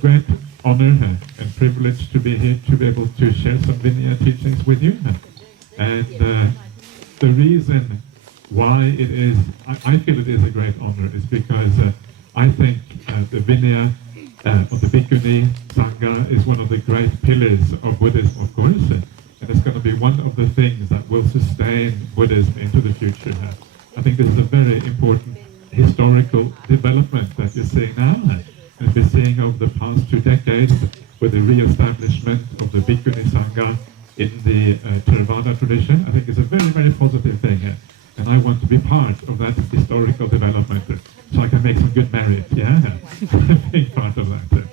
great honor and privilege to be here to be able to share some Vinaya teachings with you. And the reason why it is, I feel it is a great honor is because I think the Vinaya of the Bhikkhuni Sangha is one of the great pillars of Buddhism, of course, and it's going to be one of the things that will sustain Buddhism into the future. I think this is a very important historical development that you're seeing now, and we're seeing over the past 2 decades with the re-establishment of the Bhikkhuni Sangha in the Theravada tradition. I think it's a very, very positive thing, and I want to be part of that historical development so I can make some good merit, being part of that.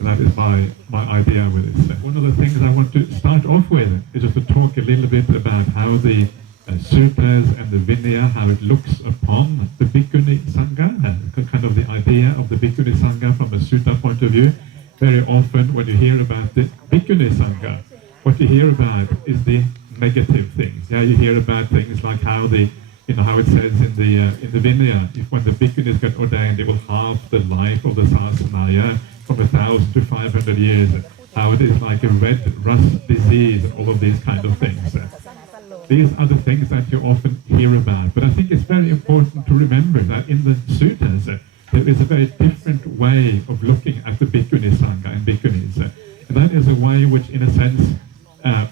That is my idea with this. One of the things I want to start off with is just to talk a little bit about how the Suttas and the Vinaya, how it looks upon the Bhikkhuni Sangha, kind of the idea of the Bhikkhuni Sangha from a Sutta point of view. Very often when you hear about the Bhikkhuni Sangha, what you hear about is the negative things. You hear about things like how how it says in the Vinaya, if when the Bhikkhunis get ordained, they will halve the life of the sasana, from 1,000 to 500 years. How it is like a red rust disease and all of these kind of things. These are the things that you often hear about. But I think it's very important to remember that in the Suttas, there is a very different way of looking at the Bhikkhuni Sangha and Bhikkhunis. And that is a way which, in a sense,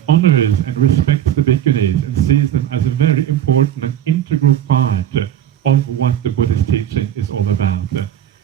honors and respects the Bhikkhunis and sees them as a very important and integral part of what the Buddhist teaching is all about.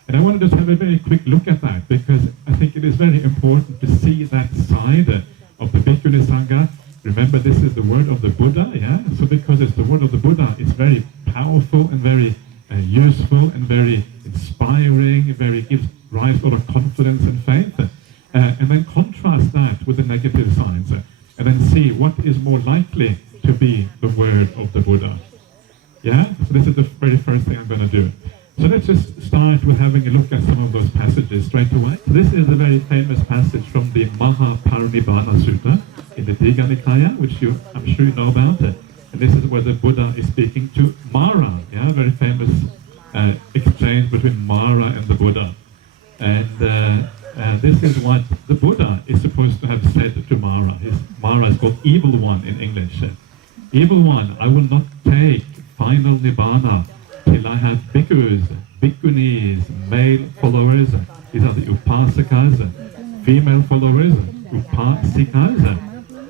And I want to just have a very quick look at that, because I think it is very important to see that side of the Bhikkhuni Sangha. Remember, this is the word of the Buddha, So because it's the word of the Buddha, it's very powerful and very useful and very inspiring, gives rise to a lot of confidence and faith. And then contrast that with the negative sides, and then see what is more likely to be the word of the Buddha. So this is the very first thing I'm going to do. So let's just start with having a look at some of those passages straight away. So this is a very famous passage from the Mahaparinibbana Sutta in the Digha Nikaya, which I'm sure you know about. And this is where the Buddha is speaking to Mara. Very famous exchange between Mara and the Buddha. And this is what the Buddha is supposed to have said to Mara. Mara is called Evil One in English. Evil One, I will not take final Nibbana till I have Bhikkhus, Bhikkhunis, male followers, these are the Upasakas, female followers, Upasikas,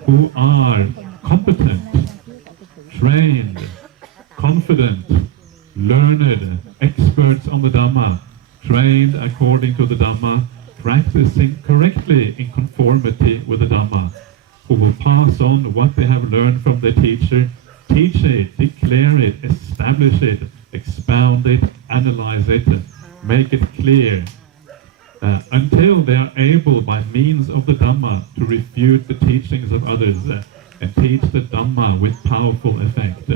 who are competent, trained, confident, learned, experts on the Dhamma, trained according to the Dhamma, practicing correctly in conformity with the Dhamma, who will pass on what they have learned from their teacher, teach it, declare it, establish it, expound it, analyze it, make it clear, until they are able by means of the Dhamma to refute the teachings of others and teach the Dhamma with powerful effect.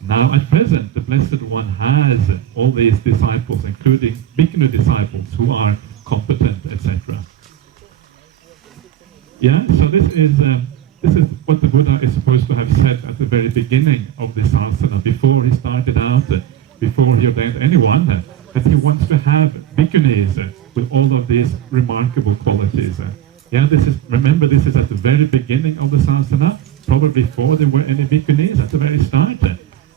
Now at present, the Blessed One has all these disciples, including Bhikkhuni disciples who are competent, etc. So this is what the Buddha is supposed to have said at the very beginning of this asana, before he started out, before he ordained anyone, that he wants to have Bhikkhunis with all of these remarkable qualities. Remember, this is at the very beginning of the sasana, probably before there were any Bhikkhunis, at the very start.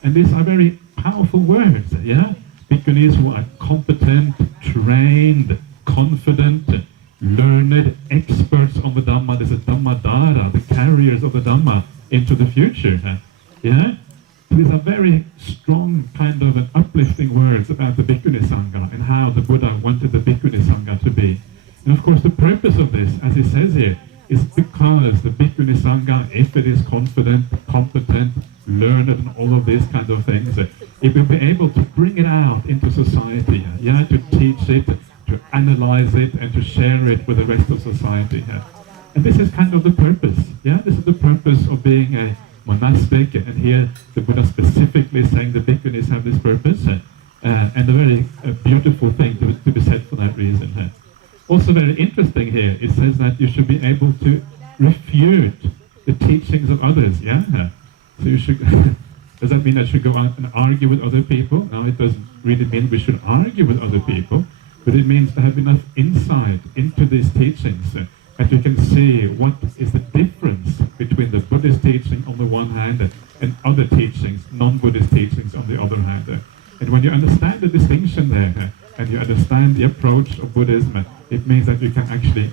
And these are very powerful words, Bhikkhunis who are competent, trained, confident, learned, experts on the Dhamma. This is Dhammadhara, the carriers of the Dhamma into the future. These are very strong kind of an uplifting words about the Bhikkhuni Sangha and how the Buddha wanted the Bhikkhuni Sangha to be. And of course the purpose of this, as he says here, is because the Bhikkhuni Sangha, if it is confident, competent, learned and all of these kind of things, it will be able to bring it out into society, to teach it, to analyze it and to share it with the rest of society. And this is kind of the purpose. This is the purpose of being a monastic, and here the Buddha specifically saying the Bhikkhunis have this purpose, and a very beautiful thing to be said for that reason. Also very interesting here, it says that you should be able to refute the teachings of others. So you should, does that mean I should go out and argue with other people? No, it doesn't really mean we should argue with other people. but it means to have enough insight into these teachings that you can see what is the difference between the Buddhist teaching on the one hand and other teachings, non-Buddhist teachings on the other hand. And when you understand the distinction there, and you understand the approach of Buddhism, it means that you can actually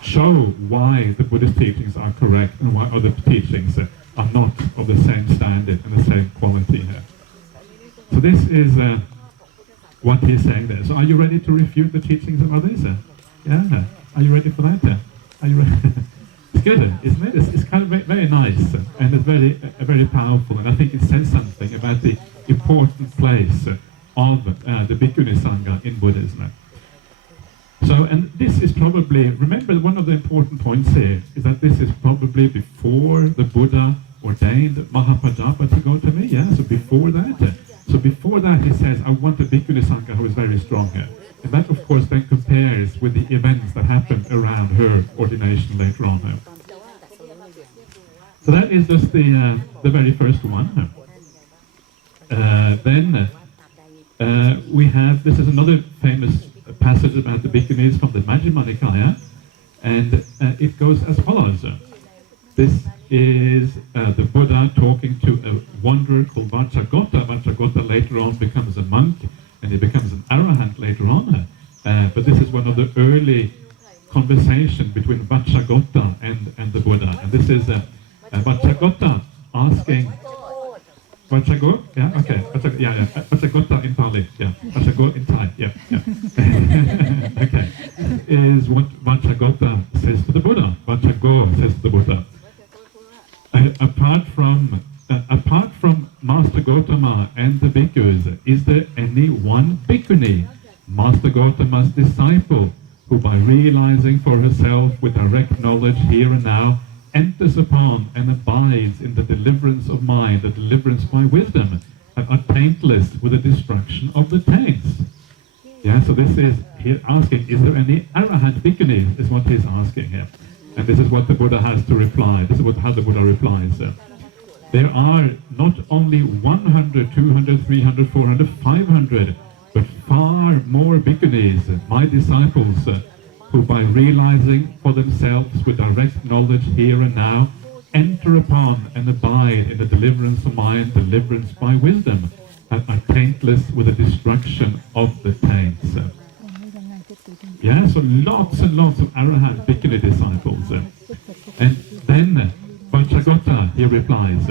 show why the Buddhist teachings are correct and why other teachings are not of the same standard and the same quality here. So this is what he's saying there. So are you ready to refute the teachings of others? Yeah. Are you ready for that? Are you ready? It's good, isn't it? It's kind of very nice and it's very powerful, and I think it says something about the important place of the Bhikkhuni Sangha in Buddhism. So, and this is probably, remember one of the important points here is that this is probably before the Buddha ordained Mahapajapati Gautami, yeah? So before that. So before that he says, I want a Bhikkhuni Sangha who is very strong here. And that of course then compares with the events that happened around her ordination later on here. So that is just the very first one. Then we have, this is another famous passage about the Bhikkhunis from the Majjhima Nikaya, and it goes as follows. This is the Buddha talking to a wanderer called Vajragotta. Vajragotta later on becomes a monk, and he becomes an arahant later on. But this is one of the early conversation between Vajragotta and the Buddha. And this is Vajragotta asking... Vajragotta? Yeah, okay. Vajragotta in Pali. Yeah. Vajragotta in Thai. Yeah. Okay. Is what Vajragotta says to the Buddha. Vajragotta says to the Buddha. Apart from Master Gautama and the Bhikkhus, is there any one Bhikkhuni, Master Gautama's disciple, who by realizing for herself with direct knowledge here and now, enters upon and abides in the deliverance of mind, the deliverance by wisdom, and are taintless with the destruction of the taints? Yeah, so this is, here asking, is there any arahant Bhikkhuni, is what he's asking here. And this is what the Buddha has to reply. This is how the Buddha replies. There are not only 100, 200, 300, 400, 500, but far more Bhikkhunis, my disciples, who by realizing for themselves with direct knowledge here and now, enter upon and abide in the deliverance of mind, deliverance by wisdom, and are taintless with the destruction of the taints. Yeah, so lots and lots of arahant Bhikkhuni disciples. And then Vajragotta, he replies,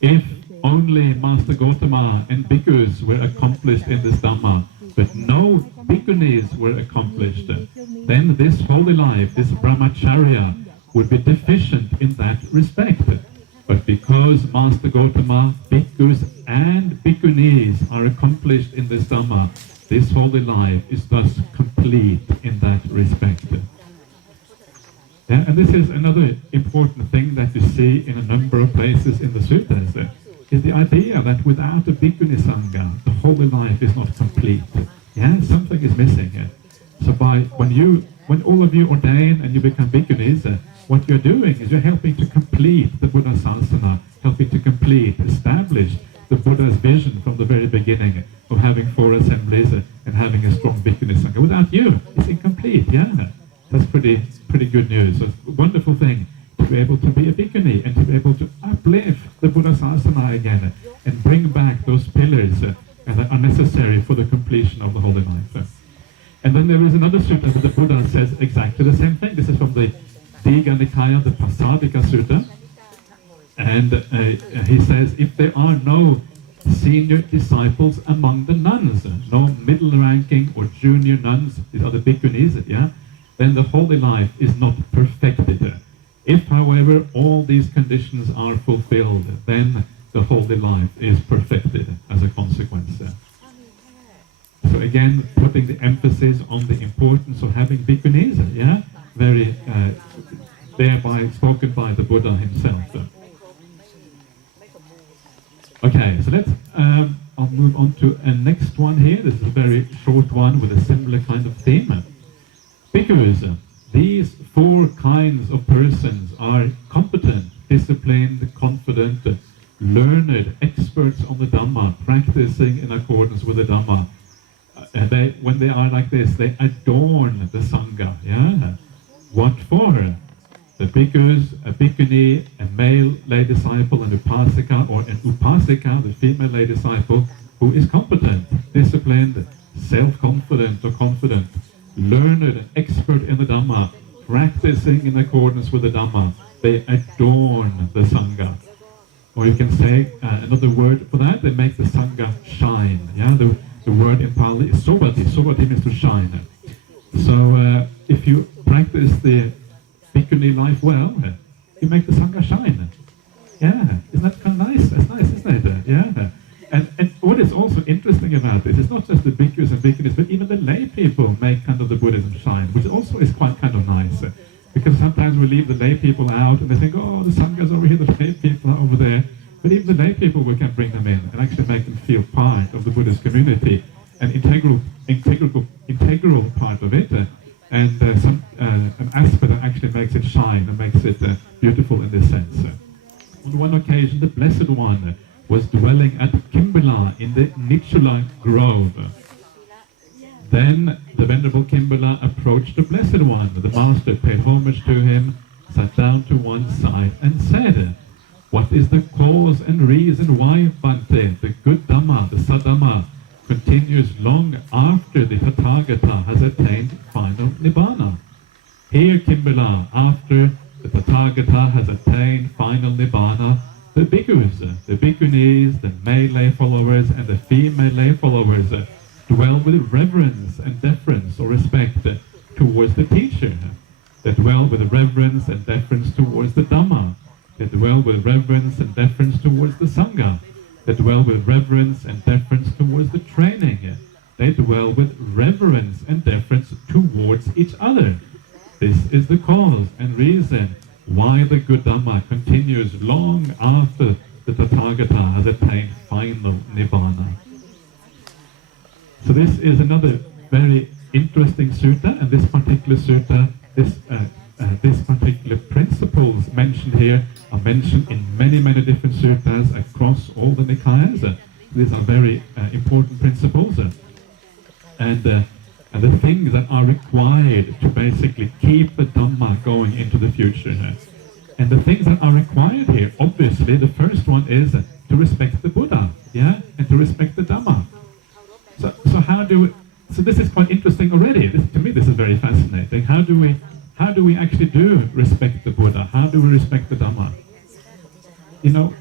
if only Master Gautama and Bhikkhus were accomplished in this Dhamma, but no Bhikkhunis were accomplished, then this holy life, this brahmacharya, would be deficient in that respect. But because Master Gautama, Bhikkhus and Bhikkhunis are accomplished in this Dhamma, this holy life is thus complete in that respect. Yeah, and this is another important thing that you see in a number of places in the suttas, is the idea that without a Bhikkhuni Sangha, the holy life is not complete. Yeah, something is missing. So when all of you ordain and you become Bhikkhunis, what you're doing is you're helping to complete the Buddha Sasana, helping to establish the Buddha's vision from the very beginning of having 4 assemblies and having a strong Bhikkhuni Sangha. Without you, it's incomplete, yeah? That's pretty good news. So it's a wonderful thing to be able to be a Bhikkhuni and to be able to uplift the Buddha Sasana again and bring back those pillars that are necessary for the completion of the holy life. And then there is another sutta where the Buddha says exactly the same thing. This is from the Digha Nikaya, the Pasadika Sutta. And he says, if there are no senior disciples among the nuns, no middle-ranking or junior nuns, these are the Bhikkhunis, yeah, then the holy life is not perfected. If, however, all these conditions are fulfilled, then the holy life is perfected as a consequence. So again, putting the emphasis on the importance of having Bhikkhunis, yeah, very thereby spoken by the Buddha himself. Okay, so let's, I'll move on to a next one here. This is a very short one with a similar kind of theme. Bhikkhus, these 4 kinds of persons are competent, disciplined, confident, learned, experts on the Dhamma, practicing in accordance with the Dhamma. adorn the Sangha. Yeah? What for? The bhikkhus, a bhikkhuni, a male lay disciple, an upasika, or an upasika, the female lay disciple, who is competent, disciplined, self-confident or confident, learned and expert in the Dhamma, practicing in accordance with the Dhamma. They adorn the Sangha. Or you can say another word for that, they make the Sangha shine. Yeah, the word in Pali is sobati. Sobati means to shine. So if you practice the Bhikkhuni life well, you make the Sangha shine. Yeah, isn't that kind of nice? That's nice, isn't it? Yeah. And what is also interesting about this, it's not just the bhikkhus and bhikkhunis, but even the lay people make kind of the Buddhism shine, which also is quite kind of nice. Because sometimes we leave the lay people out and they think, oh, the Sangha's over here, the lay people are over there. But even the lay people, we can bring them in and actually make them feel part of the Buddhist community, an integral part of it, and an aspect that actually makes it shine and makes it beautiful in this sense. On one occasion, the Blessed One was dwelling at Kimbala in the Nichula Grove. Then the Venerable Kimbala approached the Blessed One. The Master paid homage to him, sat down to one side and said, "What is the cause and reason why, Bhante, the good Dhamma, the Saddhamma, continues long after the Tathagata has attained final Nibbana?" Here, Kimbala, after the Tathagata has attained final Nibbana, the bhikkhus, the bhikkhunis, the male lay followers and the female lay followers dwell with reverence and deference or respect towards the teacher. They dwell with reverence and deference towards the Dhamma. They dwell with reverence and deference towards the Sangha. They dwell with reverence and deference towards the training. They dwell with reverence and deference towards each other. This is the cause and reason why the good Dhamma continues long after the Tathagata has attained final Nibbana. So this is another very interesting sutta, and this particular sutta, this particular principles mentioned here are mentioned in many different suttas across all the Nikayas. These are very important principles, and the things that are required to basically keep the Dhamma going into the future. And the things that are required here, obviously, the first one is to respect the Buddha, yeah, and to respect the Dhamma. So how do we? So this is quite interesting already. To me, this is very fascinating. How do we actually do respect the Buddha? How do we respect the Dhamma? You know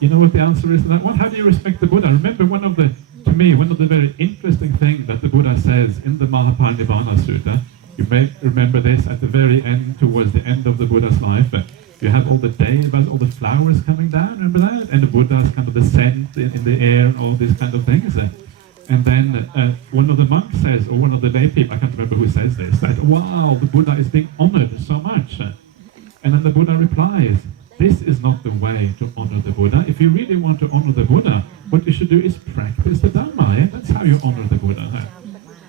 what the answer is to that one? How do you respect the Buddha? Remember, one of the very interesting things that the Buddha says in the Mahaparinibbana Sutta, you may remember this at the very end, towards the end of the Buddha's life, you have all the devas, all the flowers coming down, remember that? And the Buddha's kind of the scent in the air and all these kind of things. And then one of the monks says, or one of the lay people, I can't remember who says this, that, wow, the Buddha is being honored so much. And then the Buddha replies, this is not the way to honor the Buddha. If you really want to honor the Buddha, what you should do is practice the Dhamma. Yeah? That's how you honor the Buddha.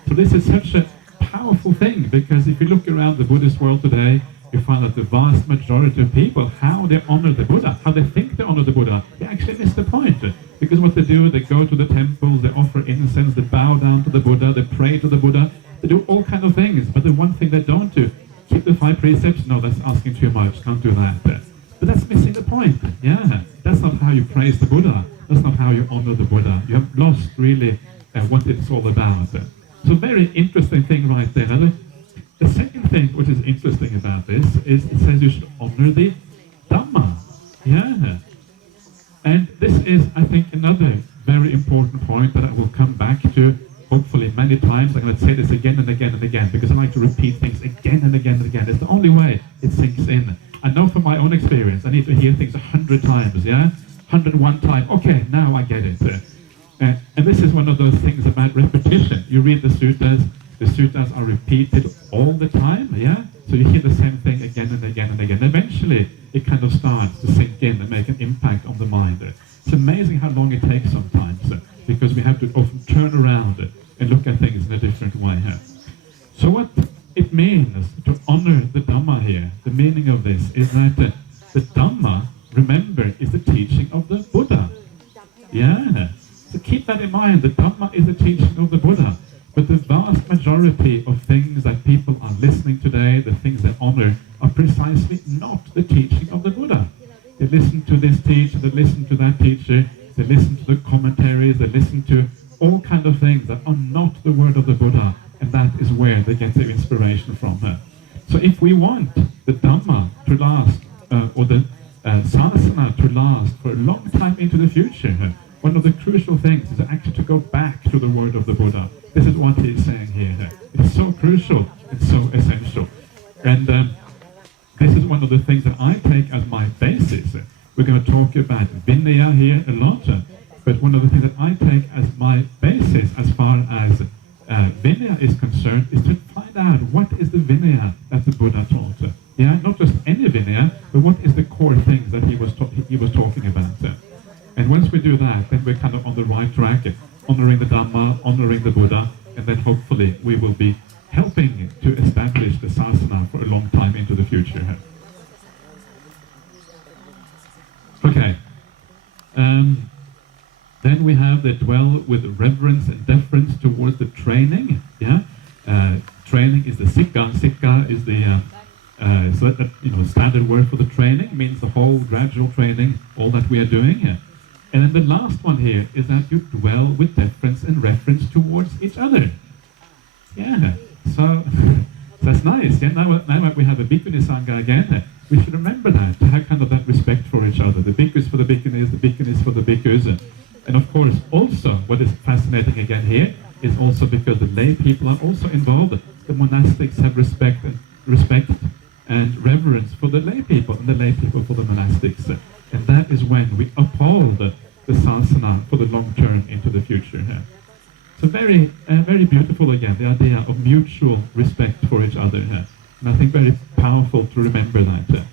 So this is such a powerful thing, because if you look around the Buddhist world today, you find that the vast majority of people, how they honor the Buddha, how they think they honor the Buddha, they actually miss the point. Because what they do, they go to the temples, they offer incense, they bow down to the Buddha, they pray to the Buddha, they do all kinds of things. But the one thing they don't do, keep the 5 precepts, no, that's asking too much, can't do that. But that's missing the point, yeah. That's not how you praise the Buddha, that's not how you honor the Buddha. You have lost really what it's all about. So very interesting thing right there. Now, the second thing which is interesting about this is it says you should honor the Dhamma. Yeah. And this is, I think, another very important point that I will come back to, hopefully many times. I'm going to say this again and again and again, because I like to repeat things again and again and again. It's the only way it sinks in. I know from my own experience, I need to hear things 100 times, yeah? 101 times. Okay, now I get it. And this is one of those things about repetition. You read the suttas are repeated all the time, yeah? So you hear the same thing again and again and again. Eventually, it kind of starts to sink in and make an impact on the mind. It's amazing how long it takes sometimes, because we have to often turn around and look at things in a different way. So what it means to honor the Dhamma here, the meaning of this is that the Dhamma, remember, is the teaching of the Buddha. Yeah. So keep that in mind. The Dhamma is the teaching of the Buddha. But the vast majority of things that people are listening today, the things they honor, are precisely not the teaching of the Buddha. They listen to this teacher, they listen to that teacher, they listen to the commentaries, they listen to all kinds of things that are not the word of the Buddha, and that is where they get their inspiration from. So if we want the Dhamma to last, or the Sasana to last for a long time into the future, one of the crucial things is actually to go back to the word of the Buddha. This is what he is saying here. It's so crucial, it's so essential. And this is one of the things that I take as my basis. We're going to talk about Vinaya here a lot, but one of the things that I take as my basis as far as Vinaya is concerned is to find out what is the Vinaya that the Buddha taught. Yeah, not just any Vinaya, but what is the core things that he was talking about. And once we do that, then we're kind of on the right track, honoring the Dhamma, honoring the Buddha, and then hopefully we will be helping to establish the Sasana for a long time into the future. Okay. Then we have the dwell with reverence and deference towards the training. Yeah, training is the sikka. Sikka is the standard word for the training. It means the whole gradual training, all that we are doing. And then the last one here is that you dwell with deference and reference towards each other. Yeah, so that's nice. Yeah, now we have a Bhikkhuni Sangha again. We should remember that, to have kind of that respect for each other. The Bhikkhus for the Bhikkhunis, the Bhikkhunis for the Bhikkhus. And of course, also, what is fascinating again here is also because the lay people are also involved. The monastics have respect and reverence for the lay people, and the lay people for the monastics. And that is when we uphold the Sasana for the long term into the future. So very beautiful again, the idea of mutual respect for each other. And I think very powerful to remember that.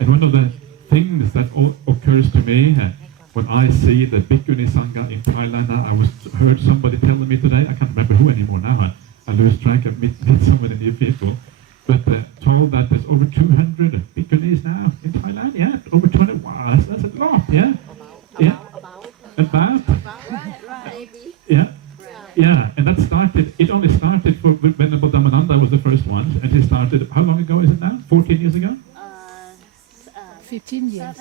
And one of the things that occurs to me when I see the Bhikkhuni Sangha in Thailand now, I heard somebody telling me today, I can't remember who anymore now, I lose track, I've met so many new people, but told that there's over 200 Bhikkhunis now in Thailand. Yeah, over 200. Wow, that's a lot. Yeah, yeah, about. Yeah, and that started. It only started for Venerable Dhammananda was the first one, and he started. How long ago is it now? 14 years ago. 15 years.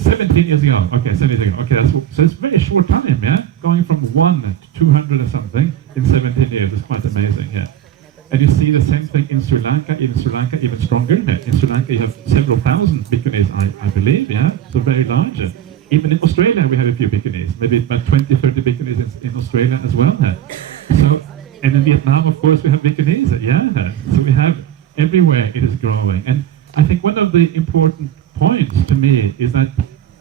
17 years ago. Okay, 17 years ago. Okay, so it's a very short time. Yeah, going from 1 to 200 or something in 17 years is quite amazing. Yeah. And you see the same thing in Sri Lanka, even stronger. In Sri Lanka, you have several thousand Bhikkhunis, I believe, yeah? So very large. Even in Australia, we have a few Bhikkhunis, maybe about 20, 30 Bhikkhunis in Australia as well. So, and in Vietnam, of course, we have Bhikkhunis, yeah? So we have everywhere it is growing. And I think one of the important points to me is that,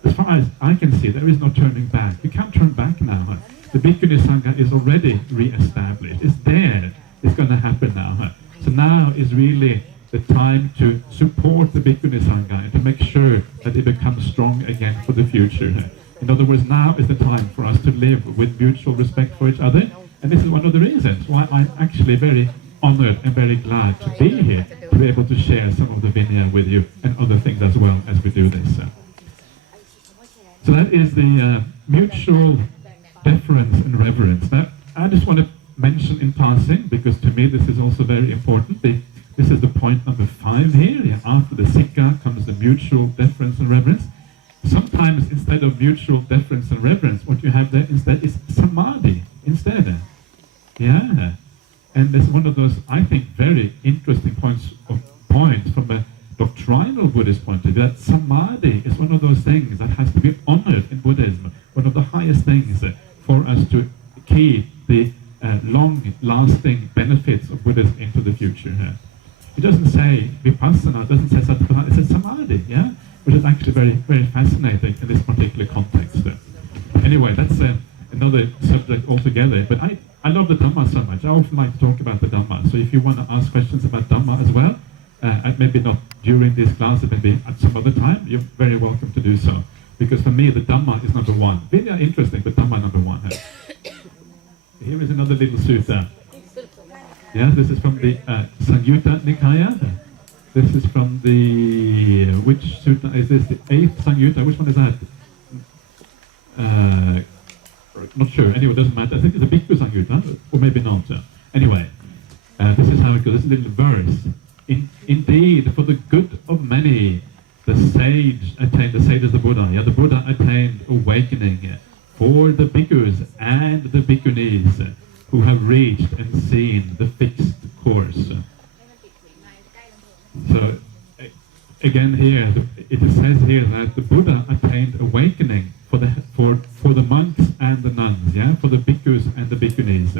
as far as I can see, there is no turning back. You can't turn back now. The Bhikkhuni Sangha is already re-established. It's there. It's going to happen now. So now is really the time to support the Bhikkhuni Sangha and to make sure that it becomes strong again for the future. In other words, now is the time for us to live with mutual respect for each other. And this is one of the reasons why I'm actually very honored and very glad to be here, to be able to share some of the Vinaya with you and other things as well as we do this. So that is the mutual deference and reverence. Now, I just want to mention in passing, because to me this is also very important. This is the point number 5 here. Yeah, after the sikka comes the mutual deference and reverence. Sometimes instead of mutual deference and reverence, what you have there instead is samadhi instead. Yeah, and it's one of those, I think, very interesting points from a doctrinal Buddhist point of view. That samadhi is one of those things that has to be honored in Buddhism. One of the highest things for us to keep the long-lasting benefits of Buddhism into the future. It doesn't say vipassana, it doesn't say sattva, it says samadhi, yeah? Which is actually very, very fascinating in this particular context. Anyway, that's another subject altogether, but I love the Dhamma so much. I often like to talk about the Dhamma, so if you want to ask questions about Dhamma as well, maybe not during this class, maybe at some other time, you're very welcome to do so. Because for me, the Dhamma is number 1. Vinaya interesting, but Dhamma number 1. Here is another little sutta. Yeah, this is from the Samyutta Nikaya. This is from the, which sutta is this? The 8th Samyutta. Which one is that? Not sure. Anyway, it doesn't matter. I think it's a Bhikkhu Samyutta, or maybe not. Anyway, This is how it goes. This little verse. Indeed, for the good of many, the sage attained. The sage is the Buddha. Yeah, the Buddha attained awakening for the bhikkhus and the bhikkhunis who have reached and seen the fixed course. So, again here, it says here that the Buddha attained awakening for the monks and the nuns, yeah, for the bhikkhus and the bhikkhunis.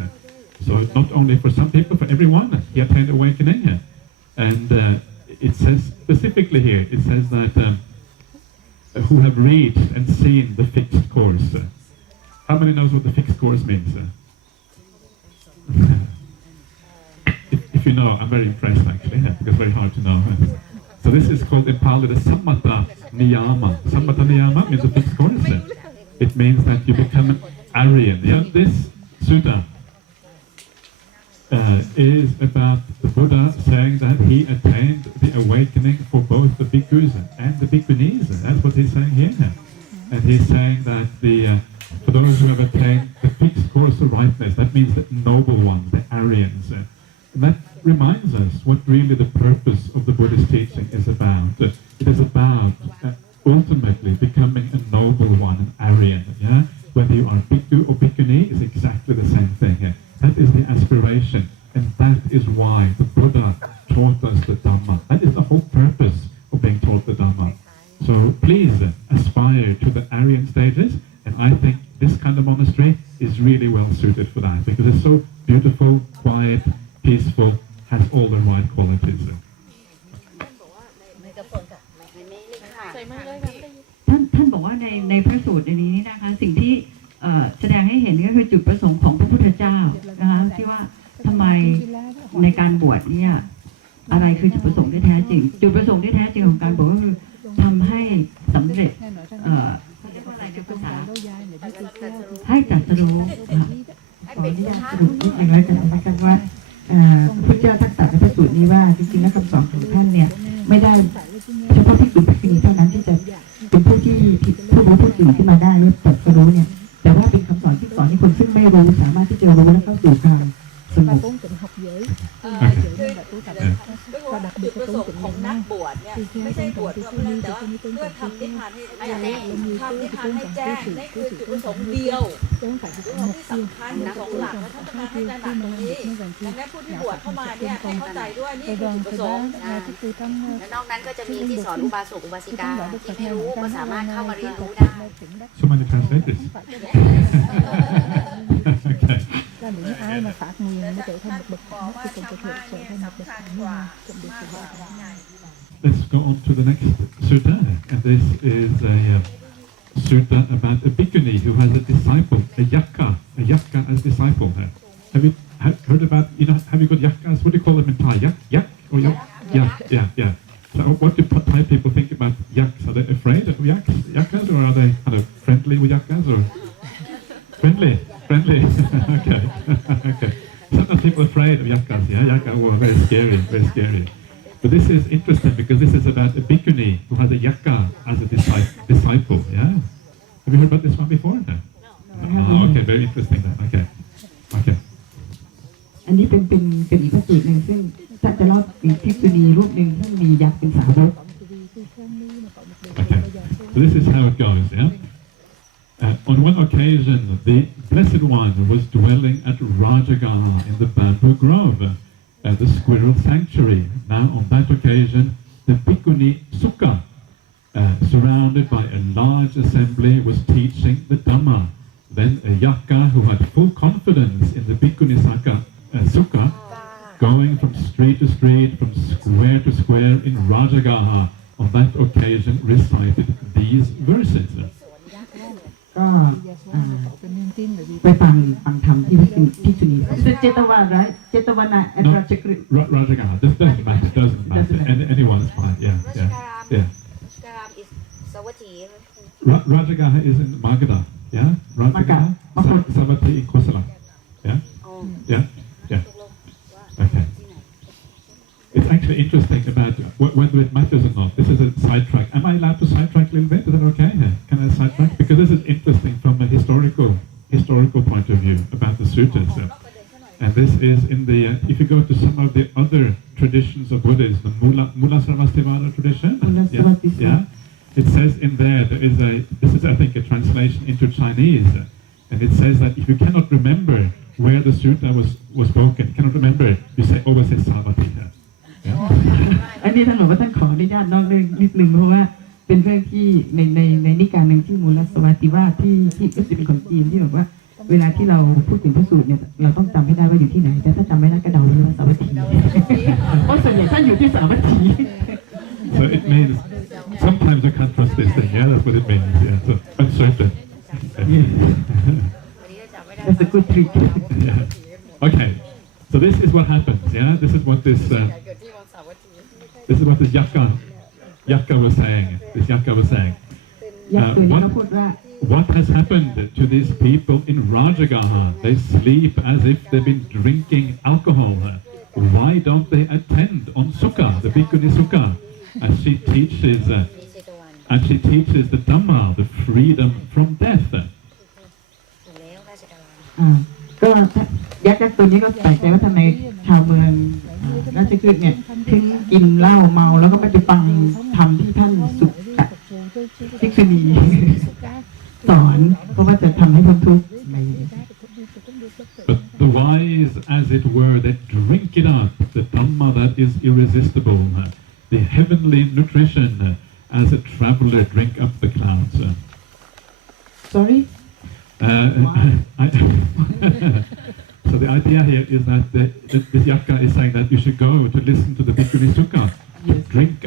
So not only for some people, for everyone, he attained awakening. And it says specifically here, it says that who have reached and seen the fixed course. How many knows what the fixed course means? If you know, I'm very impressed actually, because it's very hard to know. So this is called in Pali the Sammata Niyama. Sammata Niyama means a fixed course. It means that you become an Aryan. Yeah? This sutta is about the Buddha saying that he attained the awakening for both the bhikkhus and the bhikkhunis. That's what he's saying here. And he's saying that for those who have attained the fixed course of rightness, that means the noble ones, the Aryans. And that reminds us what really the purpose of the Buddhist teaching is about. It is about ultimately becoming a noble one, an Aryan. Yeah? Whether you are bhikkhu or bhikkhuni is exactly the same thing. That is the aspiration, and that is why the Buddha taught us the Dhamma. That is the whole purpose of being taught the Dhamma. So please aspire to the Aryan stages, and I think this kind of monastery is really well suited for that, because it's so beautiful, quiet, peaceful, has all the right qualities. ท่านบอกว่าในพระสูตรในนี้นะคะสิ่งที่แสดงให้เห็นก็คือจุดประสงค์ของพระพุทธเจ้านะคะที่ว่าทำไมในการบวชเนี่ยอะไรคือจุดประสงค์ที่แท้จริงจุดประสงค์ที่แท้จริงของการบวชก็คือทำให้สำเร็จเรียกว่าอะไรในภาษาให้ตรัสรู้ขออนุญาตสรุปนิดนึงแล้วกันนะครับว่าพระพุทธเจ้าท่านตรัสในพระสูตรนี้ว่าจริงๆแล้วคำสอนของท่านเนี่ยไม่ได้เฉพาะภิกษุภิกษุณีเท่านั้นที่จะเป็นผู้ที่ผู้รู้ผู้ตื่นขึ้นมาได้หรือตรัสรู้เนี่ยแต่ว่าเป็นคำสอนที่สอนให้คนซึ่งไม่รู้สามารถที่จะรู้และเข้าสู่ความสงบ จุดประสงค์ของนักบวชเนี่ยไม่ใช่บวชเพื่อแต่ว่าเพื่อทำนิพพานให้แจ้งทำนิพพานให้แจ้งนี่คือจุดประสงค์เดียวจุดประสงค์ที่สำคัญของหลักและท่านต้องการให้ตระหนักตรงนี้ดังนั้นผู้ที่บวชเข้ามาเนี่ยให้เข้าใจด้วยนี่คือจุดประสงค์และนอกนั้นก็จะมีที่สอนอุบาสกอุบาสิกาที่ไม่รู้ก็สามารถเข้ามาเรียนรู้ได้ So many translators. Okay. Let's go on to the next sutta, and this is a sutta about a bhikkhuni who has a disciple, a yakka as a disciple. Have you heard about, have you got yakkas? What do you call them in Thai? Yak or yak? Yeah. So what do Thai people think about yaks? Are they afraid of yakkas, or are they kind of friendly with yakkas, or friendly? Okay. Sometimes people are afraid of yakkas, yeah? Yakkas were very scary. But this is interesting because this is about a bhikkhuni who has a yakka as a disciple, yeah? Have you heard about this one before? No. Oh, okay, very interesting then. Okay. อันนี้เป็นอีกพระสูตรหนึ่งซึ่งท่านจะเล่าถึงภิกษุณีรูปหนึ่งซึ่งมียักษ์เป็นสาวก Okay, so this is how it goes, yeah? On one occasion, the Blessed One was dwelling at Rajagaha in the bamboo grove, at the squirrel sanctuary. Now, on that occasion, the Bhikkhuni Sukha, surrounded by a large assembly, was teaching the Dhamma. Then a yakka who had full confidence in the Bhikkhuni Sukha, going from street to street, from square to square in Rajagaha, on that occasion recited these verses. ก็ไปฟังธรรมที่ภิกษุณีเจตวานะราชกฤษ Rajagaha, doesn't matter. Anyone is fine. Yeah. Rajagaha is in Magadha. Yeah. Rajagaha, Savatthi in Kosala. Yeah. Okay. It's actually interesting about whether it matters or not. This is a sidetrack. Am I allowed to sidetrack a little bit? Is that okay? Can I sidetrack? Because this is interesting from a historical point of view about the suttas. And this is in the if you go to some of the other traditions of Buddhism, the Mula Sarvastivada tradition, it says in there is this is I think a translation into Chinese, and it says that if you cannot remember where the sutta was spoken, you cannot remember, you say always say Savatthi. อันนี้ท่านบอกว่าท่านขออนุญาตนอกเรื่องนิดนึงเพราะว่าเป็นเรื่องที่ในนิกายหนึ่งที่มูลสวัสดิวาที่ก็จะเป็นของจีนที่บอกว่าเวลาที่เราพูดถึงพระสูตรเนี่ยเราต้องจำให้ได้ว่าอยู่ที่ไหนแต่ถ้าจำไม่ได้ก็เดาเลยว่าสาวัตถีเพราะส่วนใหญ่ท่านอยู่ที่สาวัตถี So it means sometimes you can't trust this thing. Yeah, that's what it means. Yeah, so uncertain. That's a good trick. Yeah. Okay. So this is what happens. Yeah, this is what this Yakka was saying. This Yakka was saying. What has happened to these people in Rajagaha? They sleep as if they've been drinking alcohol. Why don't they attend on Sukha, the Bhikkhuni Sukha, as she teaches the Dhamma, the freedom from death? ก็ยักษ์ตัวนี้ก็แปลกใจว่าทำไมชาวเมืองราชคฤห์เนี่ยถึงกินเหล้าเมาแล้วก็ไม่ไปฟังธรรมที่ท่านสุกะภิกษุณีสอนเพราะว่าจะทำให้พ้นทุกข์ But the wise, as it were, they drink it up, the Dhamma that is irresistible, the heavenly nutrition, as a traveler drink up the clouds. Sorry? So the idea here is that this Yakka is saying that you should go to listen to the Bhikkhuni Sukha, drink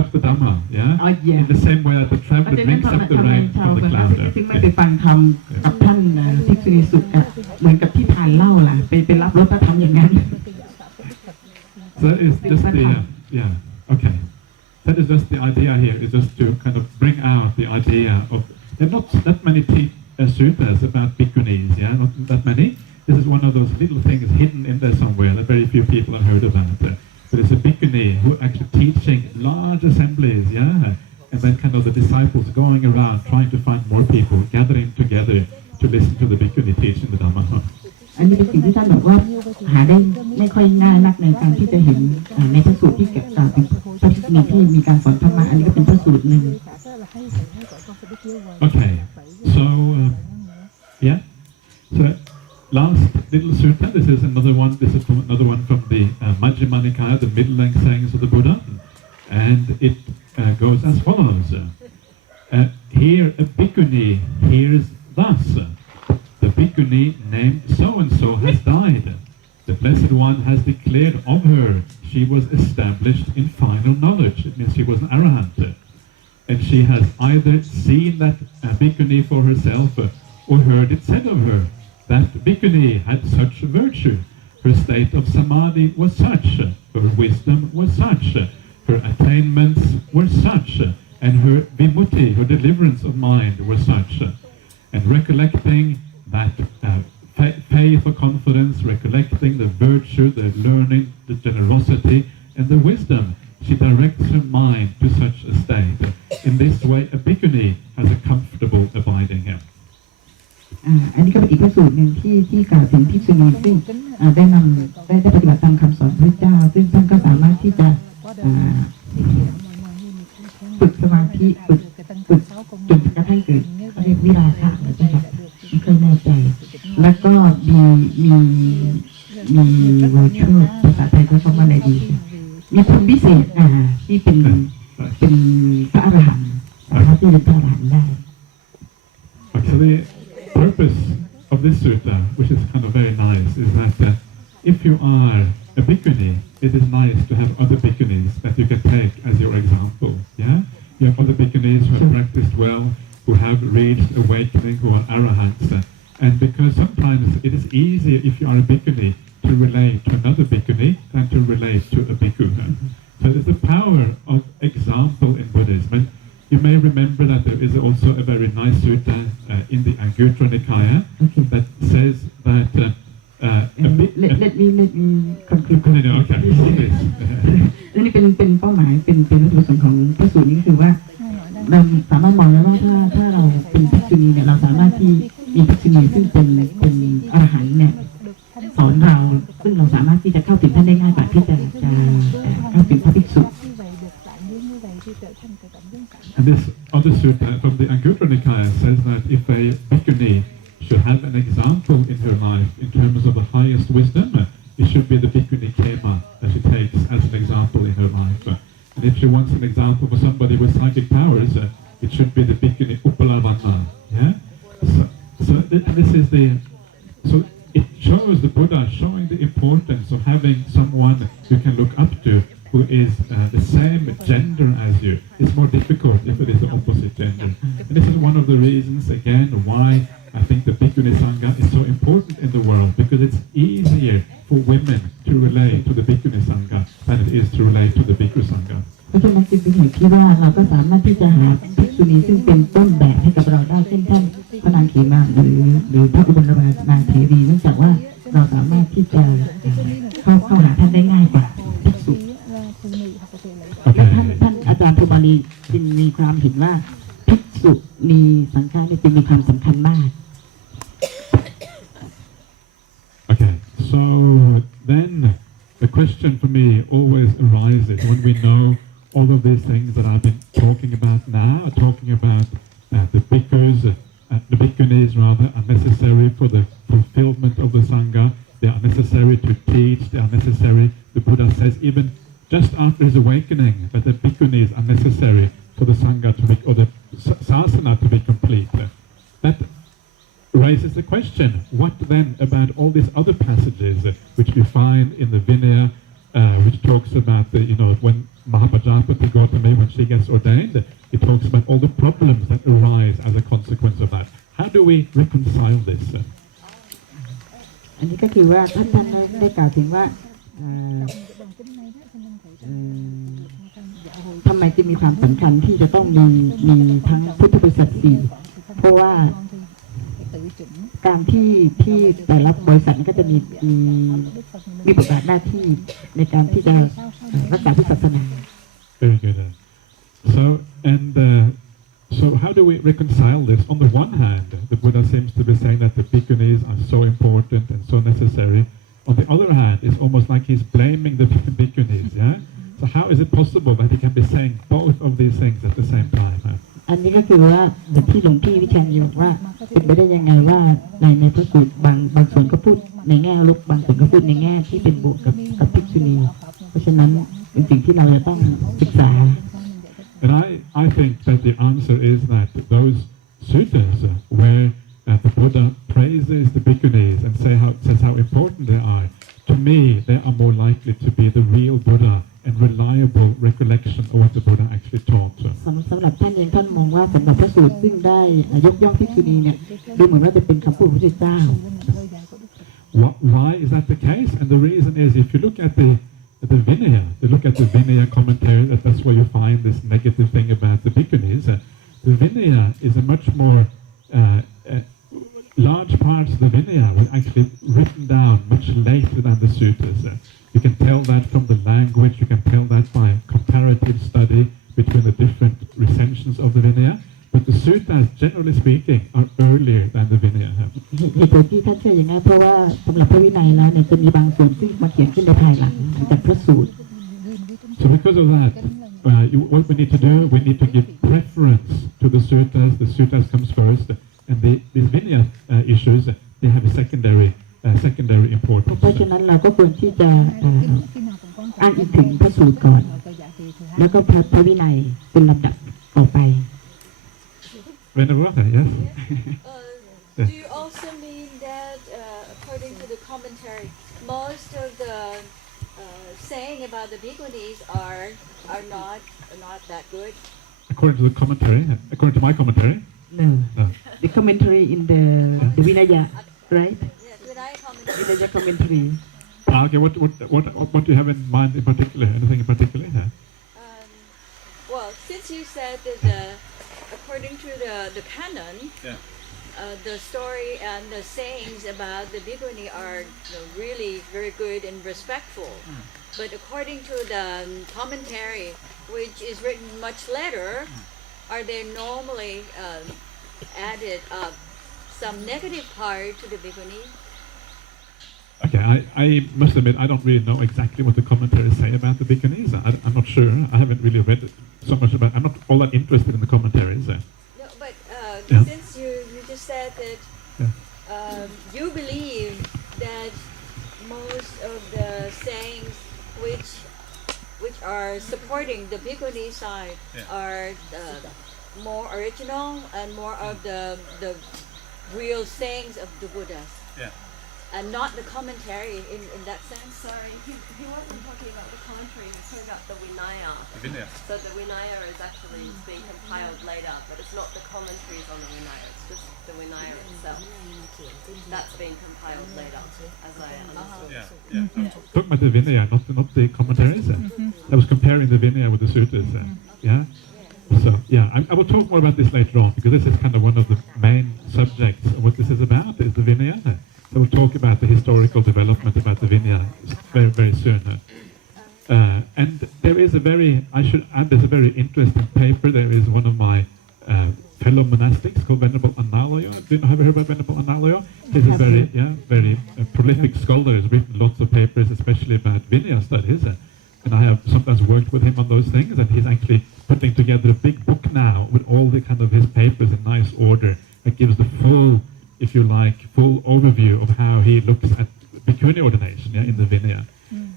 up the Dhamma, yeah? In the same way that the traveler drinks up the rain from the cloud. ซึ่งไม่ไปฟังธรรมกับท่านภิกษุณีสุกะเหมือนกับที่ทานเหล้าล่ะไปรับรสพระธรรมอย่างนั้น So it's just the okay. That is just the idea here, is just to kind of bring out the idea of there are not that many suttas about Bhikkhunis, yeah, not that many. This is one of those little things hidden in there somewhere that very few people have heard about. But it's a Bhikkhuni who actually teaching large assemblies, yeah, and then kind of the disciples going around trying to find more people, gathering together to listen to the Bhikkhuni teaching the Dhamma. อันนี้เป็นสิ่งที่ท่านบอกว่าหาได้ไม่ค่อยง่ายนักในการที่จะเห็นในพระสูตรที่กล่าวถึงพระภิกษุณีที่มีการสอนธรรมะอันนี้ก็เป็นพระสูตรหนึ่ง Okay, so so last little sutta. This is another one. This is another one from the Majjhima Nikaya, the middle-length sayings of the Buddha, and it goes as follows. Here a bhikkhuni hears thus: the bhikkhuni named so-and-so has died. The Blessed One has declared of her she was established in final knowledge. It means she was an arahant, and she has either seen that bhikkhuni for herself or heard it said of her that bhikkhuni had such virtue. Her state of samadhi was such, her wisdom was such, her attainments were such, and her vimutti, her deliverance of mind, were such. And recollecting that faith or confidence, recollecting the virtue, the learning, the generosity, and the wisdom, she directs her mind to such a state. In this way, a bhikkhuni has a comfortable abiding here. อันนี้ก็เป็นอีกพระสูตรหนึ่งที่กล่าวถึงภิกษุณีซึ่งได้ปฏิบัติตามคำสอนพระเจ้าซึ่งท่านก็สามารถที่จะฝึกสมาธิฝึกจนกระทั่งเกิดเรียกวิราคะนะครับไม่ค่อยแน่ใจแล้วก็มีวอชูภาษาไทยเขาว่าอะไรดีมีคุณพิเศษที่เป็นพระอรหันต์ที่เป็นพระอรหันต์ได้ Actually, the purpose of this sutta, which is kind of very nice, is that if you are a bhikkhuni, it is nice to have other bhikkhunis that you can take as your example. Yeah, you have other bhikkhunis who have practiced well, who have reached awakening, who are arahants, and because sometimes it is easier if you are a bhikkhuni to relate to another bhikkhuni than to relate to a bhikkhu. So there's the power of example in Buddhism. You may remember that there is also a very nice sutta in the Anguttara Nikaya that says that let me conclude. Okay. นี่เป็นเป้าหมายเป็นวัตถุประสงค์ของพระสูตรนี้คือว่าเราสามารถมองได้ว่าถ้าเราเป็นภิกษุณีเนี่ยเราสามารถที่มีภิกษุณีซึ่งเป็นอรหันต์เนี่ยสอนเรา And this other sutta from the Anguttara Nikaya says that if a bhikkhuni should have an example in her life in terms of the highest wisdom, it should be the Bhikkhuni Kema that she takes as an example in her life. And if she wants an example for somebody with psychic powers, it should be the Bhikkhuni Uppalavanna. Yeah? So it shows the Buddha showing the importance of having someone you can look up to who is the same gender as you. It's more difficult if it is the opposite gender. And this is one of the reasons, again, why I think the Bhikkhuni Sangha is so important in the world, because it's easier for women to relate to the Bhikkhuni Sangha than it is to relate to the Bhikkhu Sangha. เพราะฉะนั้นจึงเป็นเหตุที่ว่าเราก็สามารถที่จะหาภิกษุณีซึ่งเป็นต้นแบบให้กับเราได้เช่นท่านพระนางเขมาหรือพระอุบลนางเทวีเนื่องจากว่าเราสามารถที่จะเข้าหาท่านได้ง่ายกว่าภิกษุและท่านอาจารย์ภูบาลีจึงมีความเห็นว่าภิกษุณีสังฆะจึงมีความสำคัญมาก Okay, so then the question for me always arises when we know all of these things that I've been talking about now, talking about the bhikkhus, the bhikkhunis rather, are necessary for the fulfillment of the Sangha. They are necessary to teach, they are necessary, the Buddha says, even just after his awakening, that the bhikkhunis are necessary for the Sangha to be, or the sasana to be complete. That raises the question, what then about all these other passages which we find in the Vinaya, which talks about the, when Mahapajapati Gautami, when she gets ordained, it talks about all the problems that arise as a consequence of that. How do we reconcile this? อันนี้ก็คือว่าท่านได้กล่าวถึงว่าทำไมจึงมีความสำคัญที่จะต้องมีทั้งพุทธบริษัทสี่เพราะว่าการที่แต่ละบริษัทก็จะมีบทบาทหน้าที่ในการที่จะรักษาพุทธศาสนา Very good. So how do we reconcile this? On the one hand, the Buddha seems to be saying that the bhikkhunis are so important and so necessary. On the other hand, it's almost like he's blaming the bhikkhunis. Yeah. So how is it possible that he can be saying both of these things at the same time? อันนี้ก็คือว่าแบบที่หลวงพี่วิชัยบอกว่าเป็นไปได้ยังไงว่าในพระสูตรบางส่วนก็พูดในแง่ลบบางส่วนก็พูดในแง่ที่เป็นบวกกับภิกษุณีเพราะฉะนั้นเป็นสิ่งที่เราจะต้องศึกษา And I think that the answer is that those suttas where the Buddha praises the bhikkhunis and says how important they are, to me they are more likely to be the real Buddha and reliable recollection of what the Buddha actually taught. สำหรับท่านเองท่านมองว่าสำหรับพระสูตรซึ่งได้ยกย่องภิกษุณีเนี่ยดูเหมือนว่าจะเป็นคำพูดของพระพุทธเจ้า Why is that the case? And the reason is if you look at the Vinaya, commentary, that's where you find this negative thing about the Bhikkhunis. The Vinaya is a much more large parts of the Vinaya were actually written down much later than the suttas. You can tell that from the language, you can tell that by comparative study between the different recensions of the Vinaya. But the suttas, generally speaking, are earlier than the Vinaya. เหตุผลที่ท่านเชื่ออย่างนั้นเพราะว่าสำหรับพระวินัยแล้วเนี่ยจะมีบางส่วนที่มาเขียนขึ้นในภายหลังจากพระสูตร So because of that, what we need to do, we need to give preference to the suttas. The suttas comes first, and these Vinaya issues, they have a secondary importance. เพราะฉะนั้นเราก็ควรที่จะอ้างอิงถึงพระสูตรก่อนแล้วก็พระวินัยเป็นลำดับต่อไป Venerable, yes. Do you also mean that, according to the commentary, most of the saying about the Bhikkhunis are not that good? According to the commentary, according to my commentary. No. The commentary in the Vinaya, right? Yes, Vinaya commentary. Vinaya commentary. Okay, what do you have in mind in particular? Anything in particular? Well, since you said that according to the canon, the story and the sayings about the Bhikkhuni are really very good and respectful. But according to the commentary, which is written much later, are there normally added some negative part to the Bhikkhuni? Okay, I must admit I don't really know exactly what the commentaries say about the Bhikkhunis. I'm not sure. I haven't really read so much about. I'm not all that interested in the commentaries. No, but Yeah. since you just said that Yeah. you believe that most of the sayings which are supporting the Bhikkhuni side are more original and more of the real sayings of the Buddhas. And not the commentary in that sense. Sorry, he wasn't talking about the commentary, he was talking about the Vinaya. So the Vinaya is actually being compiled later, but it's not the commentaries on the Vinaya, it's just the Vinaya itself. That's being compiled later, as I understood. Talking about the Vinaya, not the commentaries. I was comparing the Vinaya with the Suttas. Yeah. So I will talk more about this later on because this is kind of one of the main subjects of what this is about. Is the Vinaya. So we'll talk about the historical development about the Vinaya very, very soon. And there is I should add, there's a very interesting paper. There is one of my fellow monastics called Venerable Analayo. Have you heard about Venerable Analayo? He's a very prolific scholar. He's written lots of papers, especially about Vinaya studies. And I have sometimes worked with him on those things. And he's actually putting together a big book now with all the kind of his papers in nice order that gives the full, if you like, full overview of how he looks at Bhikkhuni ordination in the Vinaya.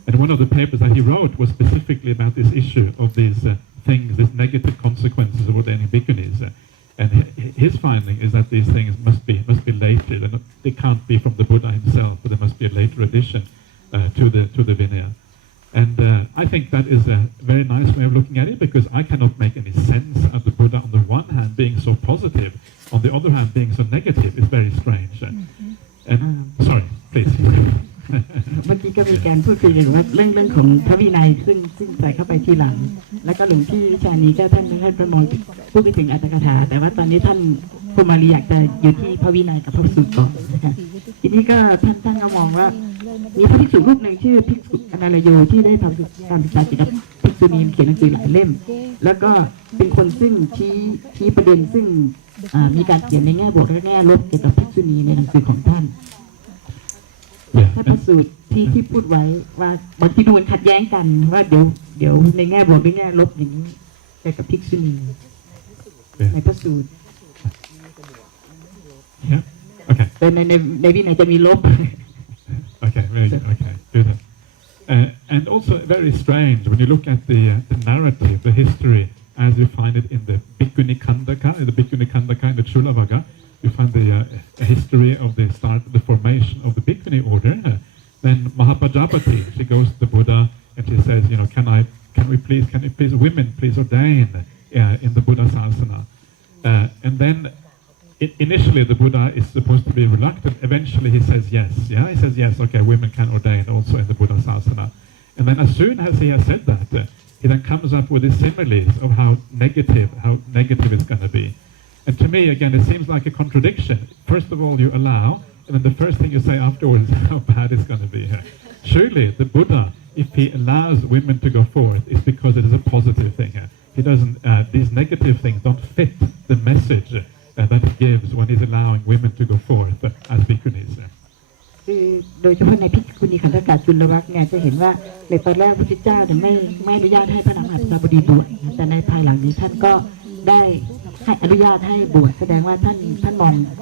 And one of the papers that he wrote was specifically about this issue of these things, these negative consequences of ordaining Bhikkhunis. And his finding is that these things must be later. They can't be from the Buddha himself, but there must be a later addition to the Vinaya. And I think that is a very nice way of looking at it because I cannot make any sense of the Buddha on the one hand being so positive, on the other hand being so negative. It's very strange. And sorry, please. เมื่อกี้ก็มีการพูดคุยกันว่าเรื่องของพระวินัยซึ่งใส่เข้าไปทีหลังแล้วก็หลวงพี่วิชานี้ก็ท่านมองพูดไปถึงอัตถกถาแต่ว่าตอนนี้ท่านพรหมาลีอยากจะอยู่ที่พระวินัยกับพระสูตรก่อนนะคะทีนี้ก็ท่านก็มองว่ามีพระภิกษุรูปหนึ่งชื่อภิกษุอนาลโยที่ได้ทำการศึกษาเกี่ยวกับภิกษุณีเขียนหนังสือหลายเล่มแล้วก็เป็นคนซึ่งชี้ประเด็นซึ่งมีการเขียนในแง่บวกและแง่ลบเกี่ยวกับภิกษุณีในหนังสือของท่านถ้าพระสูตรที่พูดไว้ว่าบางทีมันขัดแย้งกันว่าเดี๋ยวในแง่บวกหรือแง่ลบอย่างนี้เกี่ยวกับภิกษุณีในพระสูตรแต่ในวินัยจะมีลบ Okay, very good. Okay, good. And also very strange when you look at the narrative, the history, as you find it in the Bhikkhuni Khandhaka, in the Chulavagga. You find the history of the start, the formation of the Bhikkhuni order. Then Mahapajapati, she goes to the Buddha and she says, can you please, women, please ordain in the Buddha Sasana. And then initially the Buddha is supposed to be reluctant. Eventually he says yes. Yeah, he says yes. Okay, women can ordain also in the Buddha Sasana. And then as soon as he has said that, he then comes up with these similes of how negative it's going to be. And to me, again, it seems like a contradiction. First of all, you allow, and then the first thing you say afterwards is how bad it's going to be. Surely the Buddha, if he allows women to go forth, it's because it is a positive thing. He doesn't, these negative things don't fit the message that he gives when he's allowing women to go forth as Bhikkhunis. คือโดยเฉพาะในภิกขุณีขันธกะจุลวรรคเนี่ยจะเห็นว่าในตอนแรกพระพุทธเจ้าเนี่ยไม่อนุญาตให้พระนางหัสสบดีบวชแต่ในภายหลังนี้ท่านก็ได้ให้อนุญาตให้บวชแสดงว่าท่าน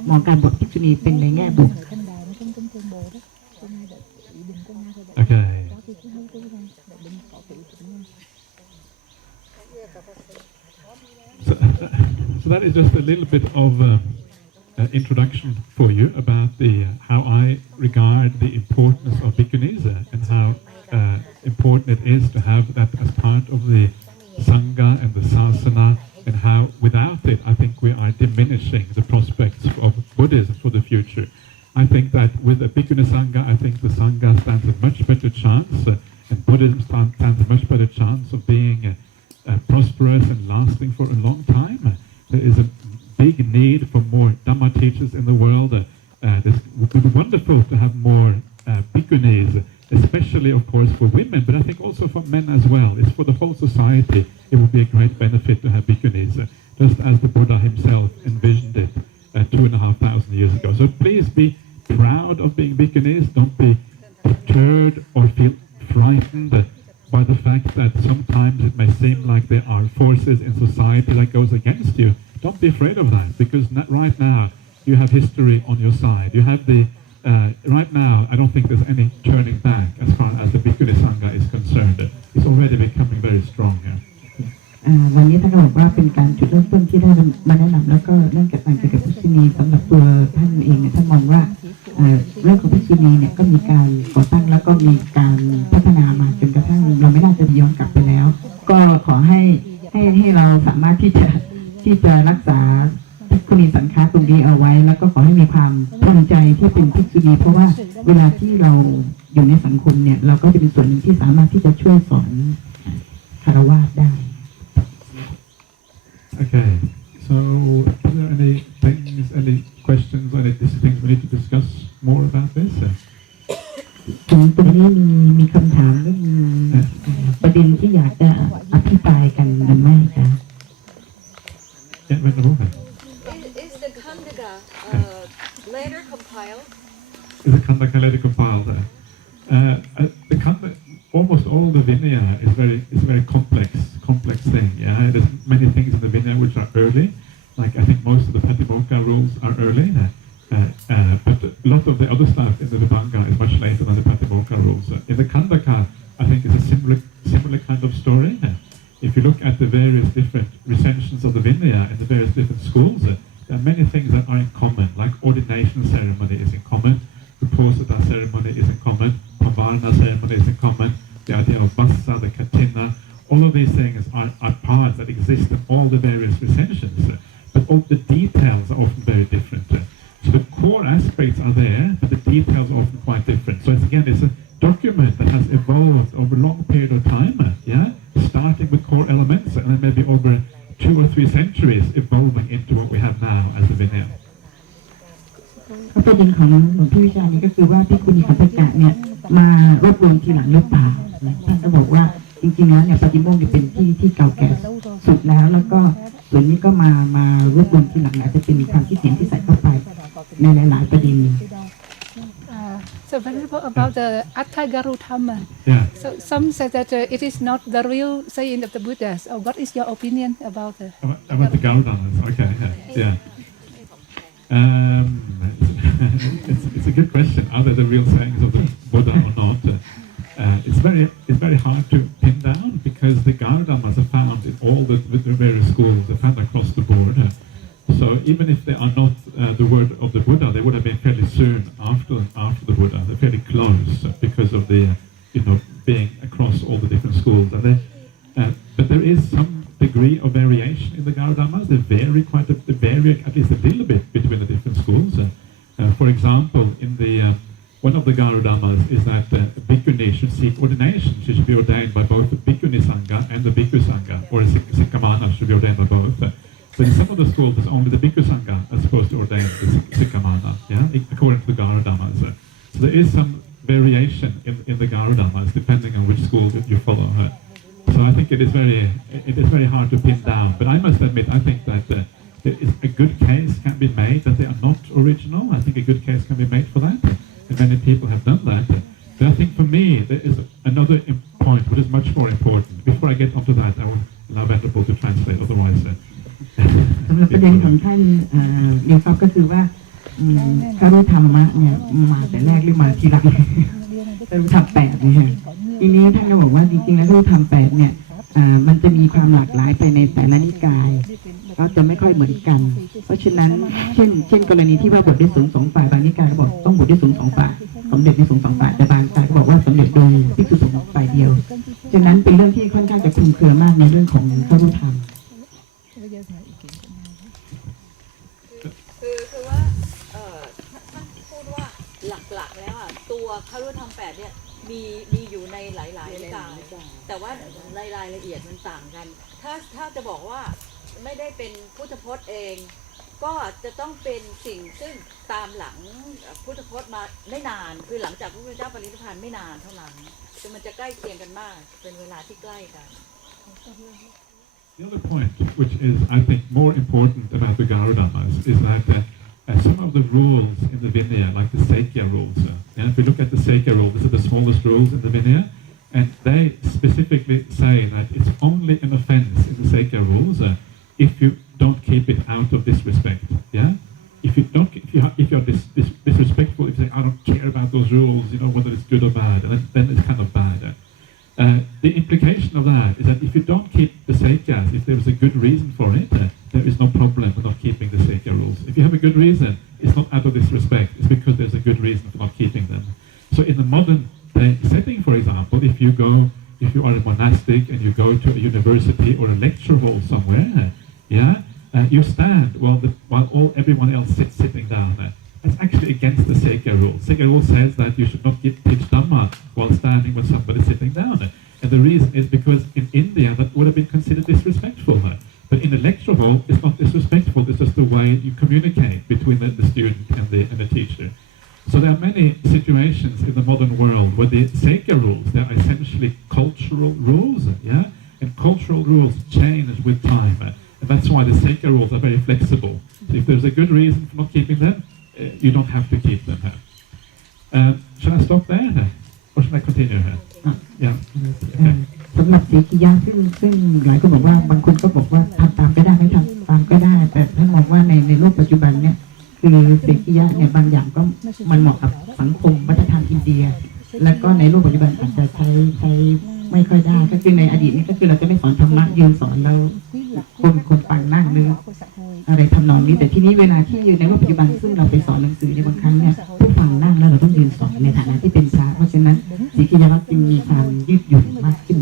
มองการบวชภิกษุณีเป็นในแง่บวก Okay. So that is just a little bit of introduction for you about how I regard the importance of Bhikkhunis and how important it is to have that as part of the Sangha and the Sasana, and how without it I think we are diminishing the prospects of Buddhism for the future. I think that with a Bhikkhuni Sangha, I think the Sangha stands a much better chance and Buddhism stands a much better chance of being prosperous and lasting for a long time. There is a big need for more Dhamma teachers in the world. It would be wonderful to have more Bhikkhunis, especially of course for women, but I think also for men as well. It's for the whole society. It would be a great benefit to have Bhikkhunis, just as the Buddha himself envisioned it 2,500 years ago. So please be proud of being Bhikkhunis. Don't be deterred or feel frightened by by the fact that sometimes it may seem like there are forces in society that goes against you. Don't be afraid of that, because right now you have history on your side. You have the right now, I don't think there's any turning back as far as the Bhikkhuni Sangha is concerned. It's already becoming very strong here. วันนี้ท่านก็บอกว่าเป็นการจุดเริ่มต้นที่ได้มาแนะนำแล้วก็เรื่องการเกี่ยวกับภิกษุณีสำหรับตัวท่านเองท่านมองว่าเรื่องของภิกษุณีเนี่ยก็มีการก่อตั้งแล้วก็มีการพัฒนามาจนกระทั่งเราไม่น่าจะย้อนกลับไปแล้วก็ขอให้เราสามารถที่จะรักษาภิกขุณีสังฆะตรงนี้เอาไว้แล้วก็ขอให้มีความภูมิใจที่เป็นภิกษุณีเพราะว่าเวลาที่เราอยู่ในสังคมเนี่ยเราก็จะเป็นส่วนหนึ่งที่สามารถที่จะช่วยสอนคฤหัสถ์ได้ Okay, so are there any questions, any things we need to discuss more about this? ถึงตรงนี้มีคำถามหรือมีประเด็นที่อยากจะอภิปรายกันหรือไม่คะ Yeah, Venerable. Is the Khandhaka later compiled? Is the Khandhaka later compiled? The Khandhaka, almost all the Vinaya is a very complex thing. Yeah, there's many things in the Vinaya which are early, like I think most of the Patimokkha rules are early, but a lot of the other stuff in the Vibhanga is much later than the Patimokkha rules. In the Khandhaka, I think it's a similar kind of story. If you look at the various different recensions of the Vinaya in the various different schools, there are many things that are in common, like ordination ceremony is in common, the Posada ceremony is in common, Pavarna ceremony is in common, the idea of Bassa, the Katina, all of these things are parts that exist in all the various recensions, but all the details are often very different. So the core aspects are there, but the details are often quite different. So it's a document that has evolved over a long period of time, starting with core elements and then maybe over 2 or 3 centuries evolving into what we have now as the Vinaya. ประเด็นของหลวงพี่วิชานี้ก็คือว่าภิกขุณีขันธกะเนี่ยมารวบรวมทีหลังหรือเปล่าท่านก็บอกว่าจริงๆแล้วเนี่ยปฏิโมกข์เป็นที่เก่าแก่สุดแล้วก็ส่วนนี้ก็มารวบรวมทีหลังอาจจะเป็นความคิดเห็นที่ใส่เข้าไปในหลายๆประเด็น So Venerable, about the Attagaru Dhamma. Yeah. So some say that it is not the real saying of the Buddha. So what is your opinion about the about the Gaudamas? Okay, yeah. It's a good question. Are they the real sayings of the Buddha or not? It's very hard to pin down because the Gaudamas are found in all the various schools. They're found across the board. So even if they are not the word of the Buddha, they would have been fairly soon after the Buddha. They're fairly close because of the being across all the different schools. But there is some degree of variation in the Gaudamas. They vary at least a little bit between the different schools. For example, in the one of the Gaudamas is that Bhikkhuni should seek ordination. She should be ordained by both the Bhikkhuni Sangha and the Bhikkhu Sangha, or a Sikkamana should be ordained by both. But in some of the schools, it's only the Bhikkhu Sangha are supposed to ordain the Sikkamana, according to the Gaudamas. So there is some variation in the Gaudamas depending on which school you follow. So I think it is very hard to pin down. But I must admit, I think that a good case can be made that they are not original. I think a good case can be made for that, and many people have done that. But I think for me, there is another point which is much more important. Before I get onto that, I will allow Venerable to translate. Otherwise, สำหรับประเด็นของท่านเดียวครับก็คือว่าคฤหัสถ์ธรรมะเนี่ยมาแต่แรกหรือมาทีหลังคฤหัสถ์ธรรม8เนี่ยทีนี้ท่านก็บอกว่าจริงๆแล้วคฤหัสถ์ธรรม8เนี่ยมันจะมีความหลากหลายไปในแต่ละนิกายก็จะไม่ค่อยเหมือนกันเพราะฉะนั้นเช่นกรณีที่ว่าบวชได้สูง2 ฝ่ายบางนิกายก็บอกต้องบวชได้สูง2 ฝ่ายสมเด็จได้สูง2 ฝ่ายแต่บางนิกายก็บอกว่าสมเด็จโดยภิกษุสงฆ์ฝ่ายเดียวฉะนั้นเป็นเรื่องที่ค่อนข้างจะคลุมเครือมากในเรื่องของคฤหัสถ์ธรรมคือว่าท่านพูดว่าหลักๆแล้วตัวคฤหัสถ์ธรรม8เนี่ยมีอยู่ในหลายๆนิกายแต่ว่ารายละเอียดมันต่างกันถ้าจะบอกว่าไม่ได้เป็นพุทธพจน์เองก็จะต้องเป็นสิ่งซึ่งตามหลังพุทธพจน์มาไม่นานคือหลังจากพระพุทธเจ้าปรินิพพานไม่นานเท่านั้นคือมันจะใกล้เคียงกันมากเป็นเวลาที่ใกล้กัน The other point, which is, I think, more important about the Gaudamas, is that some of the rules in the Vinaya, like the Sakya rules, and if we look at the Sakya rule, these are the smallest rules in the Vinaya, and they specifically say that it's only an offense in the Seika rules if you don't keep it out of disrespect. Yeah, if you're disrespectful, if you say I don't care about those rules, whether it's good or bad, and then it's kind of bad. The implication of that is that if you don't keep the Seikas, if there is a good reason for it, there is no problem for not keeping the Seika rules. If you have a good reason, it's not out of disrespect, it's because there's a good reason for not keeping them. So in the modern day setting, for example, if you are a monastic and you go to a university or a lecture hall somewhere, you stand while everyone else sitting down. That's actually against the Seika rule. Seika rule says that you should not teach Dhamma while standing when somebody's sitting down. And the reason is because in India that would have been considered disrespectful. But in a lecture hall, it's not disrespectful, it's just the way you communicate between the student and the teacher. So there are many situations in the modern world where the Seika rules, they are essentially cultural rules, and cultural rules change with time. And that's why the Seika rules are very flexible. So if there's a good reason for not keeping them, you don't have to keep them. Shall I stop there? Or shall I continue? Yeah. สำหรับสีกิยะซึ่งหลายคนบอกว่าบางคนก็บอกว่าทำตามก็ได้ไม่ทำตามก็ได้แต่ถ้ามองว่าในโลกปัจจุบันเนี่ยคือสีกิยะเนี่ยบางอย่างก็มันเหมาะกับสังคมวัฒนธรรมอินเดียแล้วก็ในโลกปัจจุบันอาจจะใช้ไม่ค่อยได้ก็คือในอดีตนี่ก็คือเราจะไม่สอนธรรมะยืนสอนแล้วคนฟังนั่งหรืออะไรทำนองนี้แต่ที่นี้เวลาที่อยู่ในโลกปัจจุบันซึ่งเราไปสอนหนังสือในบางครั้งเนี่ยผู้ฟังนั่งแล้วเราต้องยืนสอนในฐานะที่เป็นพระเพราะฉะนั้นสีกิยะจึงมีความยืดหยุ่นมากขึ้น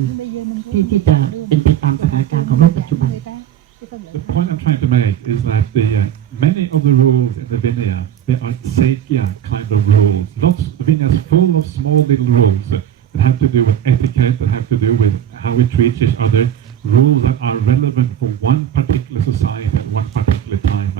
ที่จะเป็นไปตามสถานการณ์ของโลกปัจจุบัน The point I'm trying to make is that many of the rules in the Vinaya, they are Seikya kind of rules. The Vinaya is full of small little rules that have to do with etiquette, that have to do with how we treat each other, rules that are relevant for one particular society at one particular time.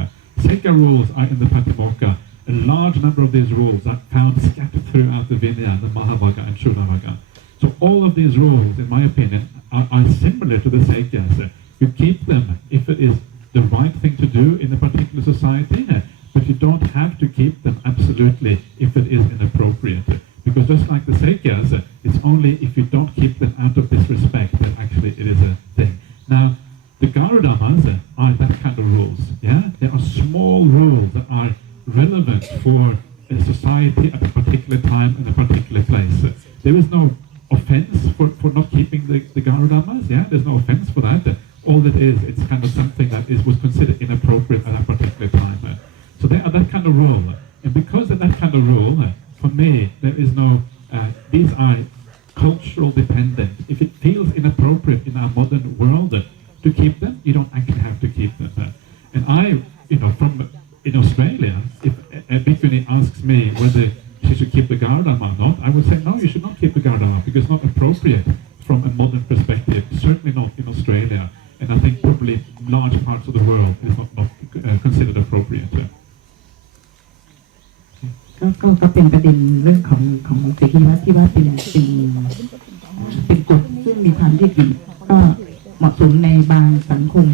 Seika rules are in the Patimokkha. A large number of these rules are found scattered throughout the Vinaya, the Mahavagga and Shuddhavagga. So all of these rules, in my opinion, are similar to the Seikyas. You keep them if it is the right thing to do in a particular society, but you don't have to keep them absolutely if it is inappropriate. Because just like the Seikyas, it's only if you don't keep them out of disrespect that actually it is a thing. Now, the Garudhammas are that kind of rules. They are small rules that are relevant for a society at a particular time and a particular place. There is no offense for not keeping the Garudhammas. There's no offense for that. All it is, it's kind of something that was considered inappropriate at a particular time. So they are that kind of rule. And because of that kind of rule, for me, there is no, these are cultural dependent. If it feels inappropriate in our modern world to keep them, you don't actually have to keep them. And in Australia, if a Bhikkhuni asks me whether she should keep the Gardama or not, I would say, no, you should not keep the Gardama because it's not appropriate from a modern perspective, certainly not in Australia. And I think probably large parts of the world is not considered appropriate. ก็เป็นประเด็นเรื่องของเสกีวัตรที่ว่าเป็นกฎซึ่งมีความยืดหยุ่นก็เหมาะสมในบางสังคม